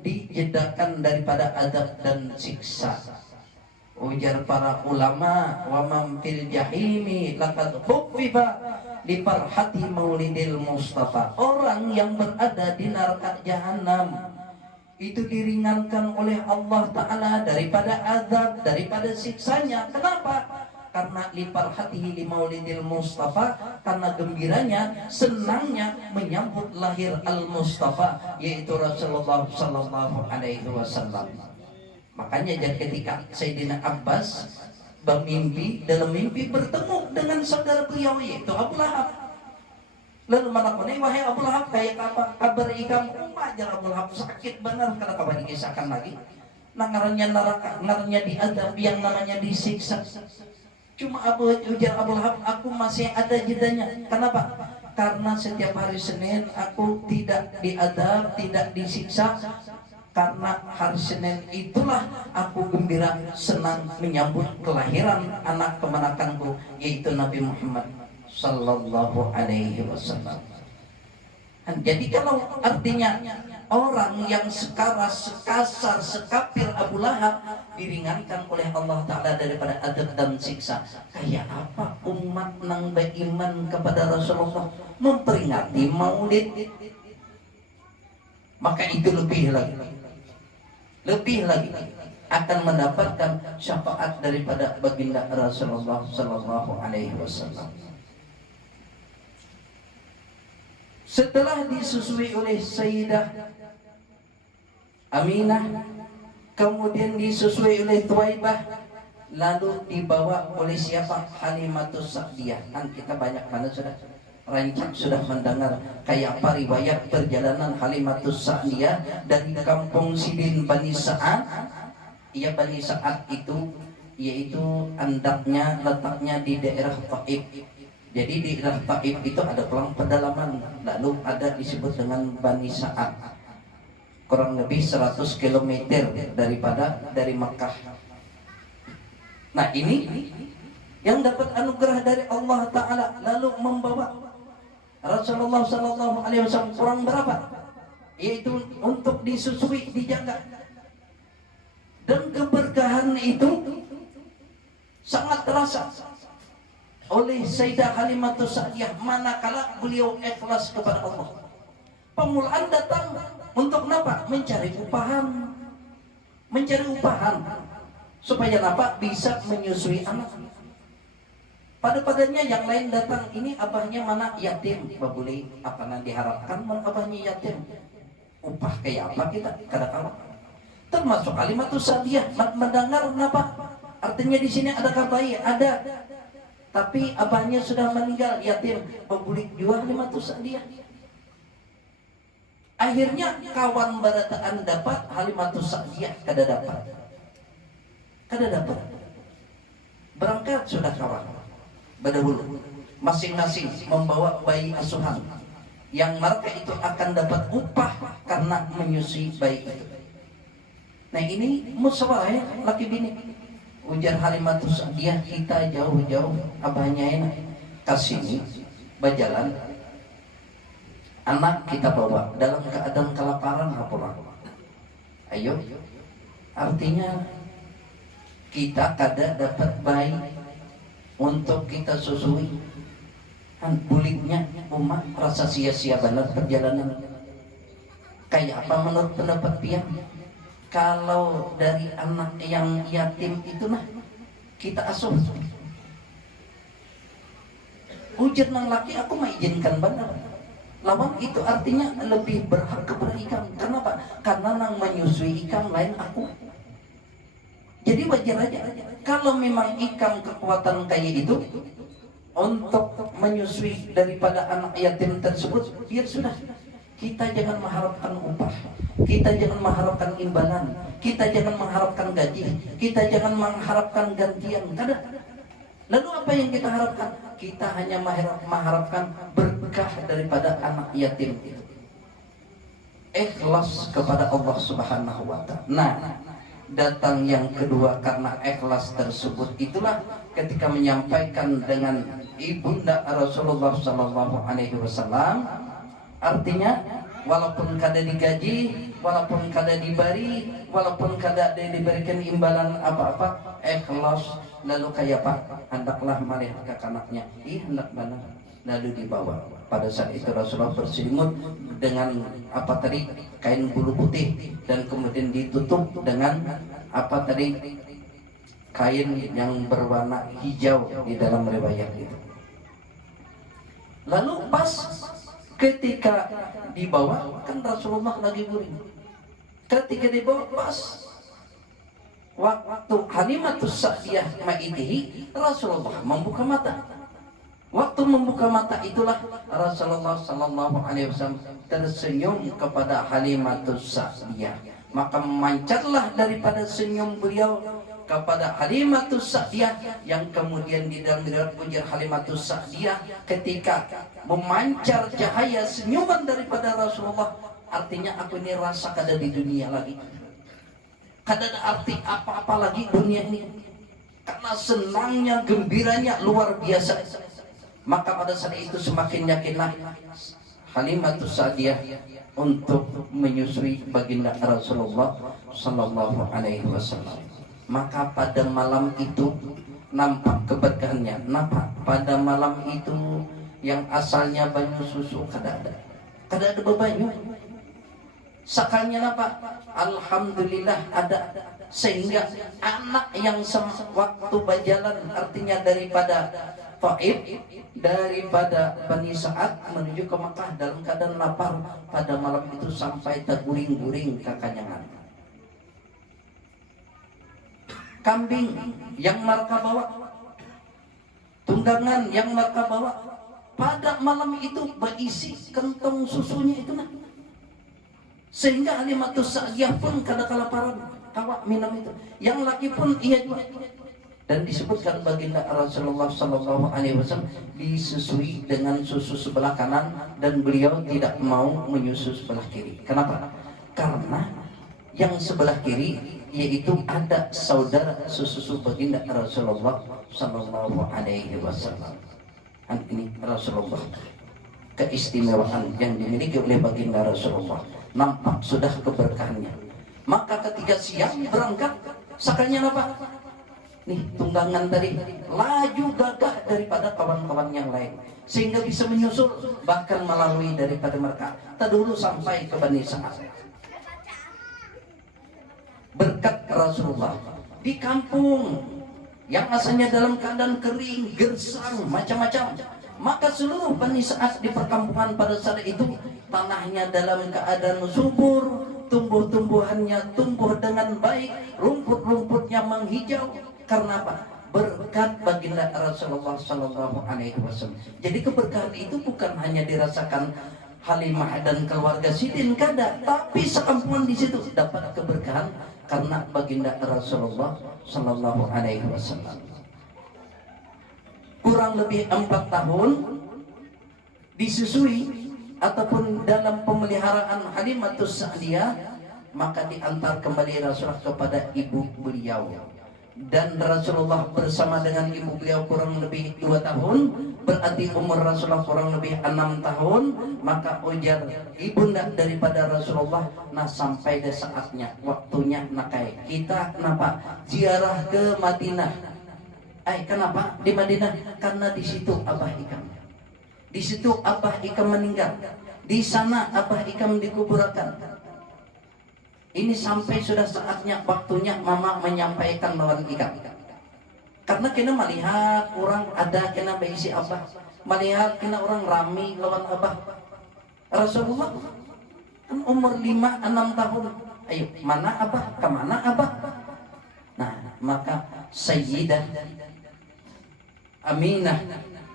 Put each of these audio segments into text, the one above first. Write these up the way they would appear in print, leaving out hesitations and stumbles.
dijedakan daripada adab dan siksa. Ujar para ulama, wa man fil jahimi laqad khuffifa li farhati maulidil Mustafa. Orang yang berada di neraka jahanam itu diringankan oleh Allah Ta'ala daripada azab, daripada siksanya. Kenapa? Karena li farhatihi li maulidil Mustafa, karena gembiranya, senangnya menyambut lahir al-Mustafa, yaitu Rasulullah sallallahu alaihi wasallam. Makanya ketika Sayyidina Abbas bermimpi, dalam mimpi bertemu dengan saudara beliau yaitu Abu Lahab. Lalu menakuni, wahai Abu Lahab, kayak apa kabar ikam? Wajar Abu Lahab sakit benar, karena kabar dikisahkan lagi. Nah, ngarannya neraka, ngarannya diadab, yang namanya disiksa. Cuma ujar Abu Lahab, aku masih ada jedanya. Kenapa? Karena setiap hari Senin aku tidak diadab, tidak disiksa. Karena hari Senin itulah aku gembira, senang menyambut kelahiran anak kemenakanku, yaitu Nabi Muhammad sallallahu alaihi wasallam. Jadi kalau artinya orang yang sekeras, sekasar, sekafir Abu Lahab diringankan oleh Allah Ta'ala daripada adab dan siksa, kayak apa umat nang beriman kepada Rasulullah memperingati maulid? Maka itu lebih lagi akan mendapatkan syafaat daripada baginda Rasulullah sallallahu alaihi wasallam. Setelah disusui oleh Sayyidah Aminah, kemudian disusui oleh Tuwaibah, lalu dibawa oleh siapa? Halimatus Sa'diyah. Kan kita banyak mana sudah rancak, sudah mendengar kayak apa riwayat perjalanan Halimatus Sa'diyah dari kampung Sidin Bani Sa'ad. Ia Bani Sa'ad itu yaitu andaknya, letaknya di daerah Taif. Jadi di daerah Taif itu ada pelang pedalaman, lalu ada disebut dengan Bani Sa'ad, kurang lebih 100 km dari Makkah. Nah, ini yang dapat anugerah dari Allah Ta'ala, lalu membawa Rasulullah sallallahu alaihi wasallam kurang berapa? Yaitu untuk disusui, dijaga. Dan keberkahan itu sangat terasa oleh Sayyidah Halimatus Sa'diyah manakala beliau ikhlas kepada Allah. Pemulaan datang untuk apa? Mencari upahan supaya apa? Bisa menyusui anak. Padanya yang lain datang, ini abahnya mana? Yatim. Boleh apa yang diharapkan abahnya yatim? Upah kayak apa kita kadang-kadang? Termasuk Halimatus Sa'diyah mendengar apa? Artinya di sini adakah bayi? Ada. Tapi abahnya sudah meninggal, yatim, membulik juga Halimatus Sa'diyah. Akhirnya kawan barataan dapat, Halimatus Sa'diyah kada dapat. Berangkat sudah kawan berdahulu, masing-masing membawa bayi asuhan yang mereka itu akan dapat upah karena menyusui bayi itu. Nah, ini musyawarah ya, laki bini. Ujar Halimatus Sa'diyah, kita jauh-jauh abahnya enak kasini berjalan, anak kita bawa dalam keadaan kelaparan pulang. Ayo, artinya kita kada dapat bayi untuk kita susui, kan buliknya umat rasa sia-sia banget perjalanan. Kayak apa menurut pendapat dia? Kalau dari anak yang yatim itu nah kita asuh, ujar nang laki aku mengizinkan benar. Lawan itu artinya lebih berhak kepada ikan. Kenapa? Karena nang menyusui ikan lain aku. Jadi wajar aja. Kalau memang ikan kekuatan kayak itu untuk menyusui daripada anak yatim tersebut, biar sudah. Kita jangan mengharapkan upah, kita jangan mengharapkan imbalan, kita jangan mengharapkan gaji, kita jangan mengharapkan gantian. Kada. Lalu apa yang kita harapkan? Kita hanya mengharapkan berkah daripada anak yatim itu. Ikhlas kepada Allah Subhanahu wa Ta'ala. Nah, datang yang kedua karena ikhlas tersebut itulah ketika menyampaikan dengan ibunda Rasulullah sallallahu alaihi wasallam, artinya walaupun kada digaji, walaupun kada diberi, walaupun kada diberikan imbalan apa-apa, ikhlas lalu kayak Pak, hendaklah melihat ke anaknya, hendak mana, lalu dibawa. Pada saat itu Rasulullah berselimut dengan apa tadi, kain bulu putih, dan kemudian ditutup dengan apa tadi, kain yang berwarna hijau di dalam riwayat itu. Lalu pas ketika dibawa, kan Rasulullah lagi guring. Ketika dibawa pas waktu Halimatus Sa'diyah ma'itihi, Rasulullah membuka mata. Waktu membuka mata itulah Rasulullah sallallahu alaihi wasallam tersenyum kepada Halimatus Sa'diyah. Maka memancarlah daripada senyum beliau kepada Halimatus Sa'diyah, yang kemudian di dalam riwayat ujar Halimatus Sa'diyah ketika memancar cahaya senyuman daripada Rasulullah, artinya aku ini rasa kada di dunia lagi, kada ada arti apa-apa lagi dunia ini, karena senangnya, gembiranya luar biasa. Maka pada saat itu semakin yakinlah Halimatus Sa'diyah untuk menyusui baginda Rasulullah sallallahu alaihi wasallam. Maka pada malam itu nampak keberkahannya. Nampak pada malam itu yang asalnya banyu susu kada ada bebanyu. Sakanya nampak, alhamdulillah ada, sehingga anak yang waktu berjalan, artinya daripada Taif, daripada Bani Sa'ad menuju ke Makkah dalam keadaan lapar, pada malam itu sampai terguring-guring kekenyangan. Kambing yang mereka bawa, tunggangan yang mereka bawa, pada malam itu berisi kantong susunya itu, nah. Sehingga Halimatus Sa'diyah pun kada kelaparan, kawa minum itu. Yang laki pun ia juga. Dan disebutkan baginda Rasulullah sallallahu alaihi wasallam disusui dengan susu sebelah kanan, dan beliau tidak mau menyusu sebelah kiri. Kenapa? Karena yang sebelah kiri yaitu ada saudara susu baginda Rasulullah sallallahu alaihi wasallam. Ini Rasulullah, keistimewaan yang dimiliki oleh baginda Rasulullah, nampak sudah keberkahannya. Maka ketika siang berangkat, sakanya apa? Nih tunggangan tadi laju gagah daripada kawan-kawan yang lain, sehingga bisa menyusul bahkan melalui daripada mereka terdulu sampai ke Bani Sa'ad. Berkat Rasulullah di kampung yang asalnya dalam keadaan kering, gersang, macam-macam, maka seluruh Bani Sa'ad di perkampungan pada saat itu tanahnya dalam keadaan subur, tumbuh-tumbuhannya tumbuh dengan baik, rumput-rumputnya menghijau. Karena apa? Berkat baginda Rasulullah sallallahu alaihi wasallam. Jadi keberkahan itu bukan hanya dirasakan Halimah dan keluarga Sidin kada, tapi sekampungan di situ dapat keberkahan karena baginda Rasulullah sallallahu alaihi wasallam. Kurang lebih 4 tahun disusui ataupun dalam pemeliharaan Halimatus Sa'diyah, maka diantar kembali Rasulullah kepada ibu beliau. Dan Rasulullah bersama dengan ibu beliau kurang lebih 2 tahun, berarti umur Rasulullah kurang lebih 6 tahun. Maka ujar ibunda daripada Rasulullah, nah sampai de saatnya, waktunya nakai kita kenapa ziarah ke Madinah. Kenapa di Madinah? Karena di situ Abah Ikam, di situ Abah Ikam meninggal, di sana Abah Ikam dikuburkan. Ini sampai sudah saatnya, waktunya mama menyampaikan lawan Ikam. Karena kena melihat orang ada kena berisi Abah, melihat kena orang rami lawan Abah. Rasulullah kan umur 5-6 tahun. Ayo, mana Abah? Kemana Abah? Nah, maka Sayyidah Aminah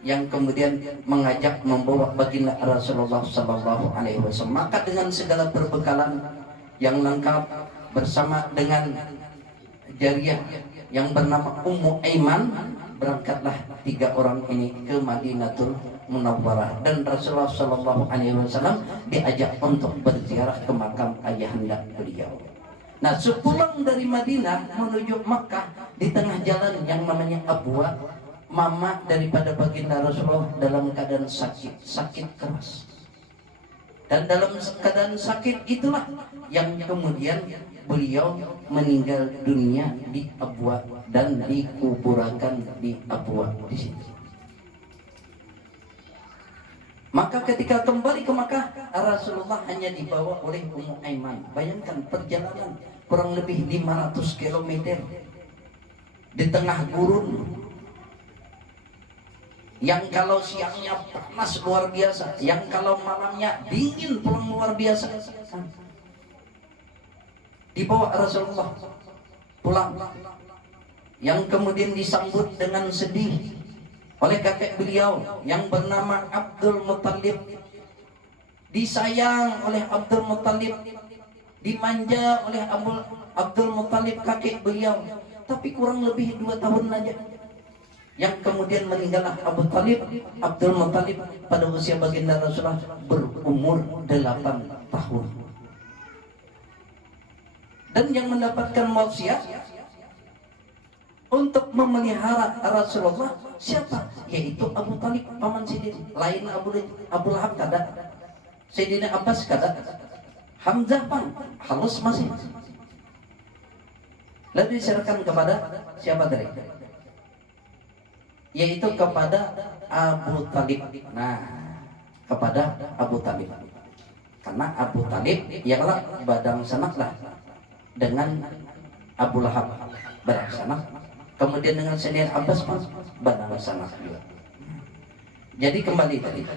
yang kemudian mengajak membawa baginda Rasulullah sallallahu alaihi wasallam. Maka dengan segala perbekalan yang lengkap bersama dengan jariyah yang bernama Ummu Aiman, berangkatlah 3 orang ini ke Madinatul Munawwarah, dan Rasulullah sallallahu alaihi wasallam diajak untuk berziarah ke makam ayahanda beliau. Nah, sepulang dari Madinah menuju Makkah, di tengah jalan yang namanya Abwa, mama daripada baginda Rasulullah dalam keadaan sakit keras. Dan dalam keadaan sakit itulah yang kemudian beliau meninggal dunia di Abwa dan dikuburkan di Abwa di situ. Maka ketika kembali ke Makkah, Rasulullah hanya dibawa oleh Ummu Aiman. Bayangkan perjalanan kurang lebih 500 km di tengah gurun, yang kalau siangnya panas luar biasa, yang kalau malamnya dingin pulang luar biasa. Dibawa Rasulullah pulang, yang kemudian disambut dengan sedih oleh kakek beliau yang bernama Abdul Muttalib. Disayang oleh Abdul Muttalib, dimanja oleh Abdul Muttalib kakek beliau. Tapi kurang lebih 2 tahun saja, yang kemudian meninggallah Abu Talib, Abdul Muttalib pada usia baginda Rasulullah berumur 8 tahun. Dan yang mendapatkan wasiat untuk memelihara Rasulullah siapa? Yaitu Abu Talib, paman Sidin. Lain Abu Lahab kada, Sayyidina Abbas kada, Hamzah pun halus masih. Lalu diserahkan kepada siapa tadi? Yaitu kepada Abu Talib. Nah, kepada Abu Talib. Karena Abu Talib ialah badang sanaklah dengan Abu Lahab badang sanak. Kemudian dengan Sayyidina Abbas pun badang sanak juga. Jadi kembali tadi,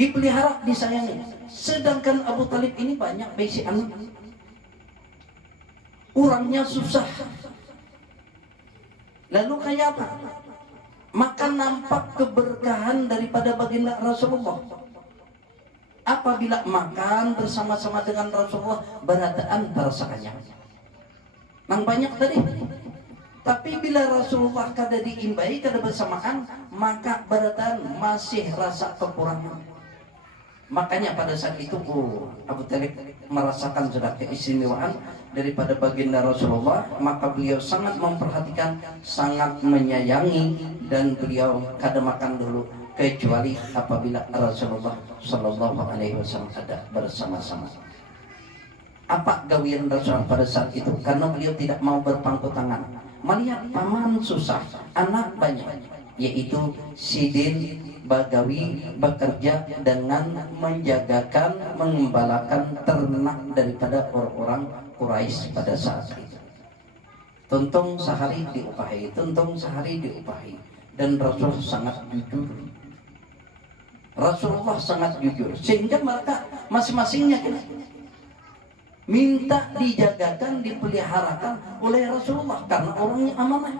dipelihara, disayangi. Sedangkan Abu Talib ini banyak besi anak, orangnya susah. Lalu kayak apa? Maka nampak keberkahan daripada baginda Rasulullah. Apabila makan bersama-sama dengan Rasulullah, beradaan terasa kenyang. Nang banyak tadi. Tapi bila Rasulullah kada diimbai, kada bersamaan, maka beradaan masih rasa kekurangan. Makanya pada saat itu Abu Talib merasakan sudah keistimewaan daripada baginda Rasulullah, maka beliau sangat memperhatikan, sangat menyayangi, dan beliau kada makan dulu kecuali apabila Rasulullah Shallallahu Alaihi Wasallam ada bersama-sama. Apa gawian Rasulullah pada saat itu? Karena beliau tidak mau berpangku tangan melihat paman susah, anak banyak, yaitu Sidin Bagawi bekerja dengan menjagakan, mengembalakan ternak daripada orang-orang Quraisy pada saat itu. Tuntung sehari diupahi, tuntung sehari diupahi. Dan Rasulullah sangat jujur. Rasulullah sangat jujur, sehingga mereka masing-masingnya minta dijagakan, dipeliharakan oleh Rasulullah karena orangnya amanah.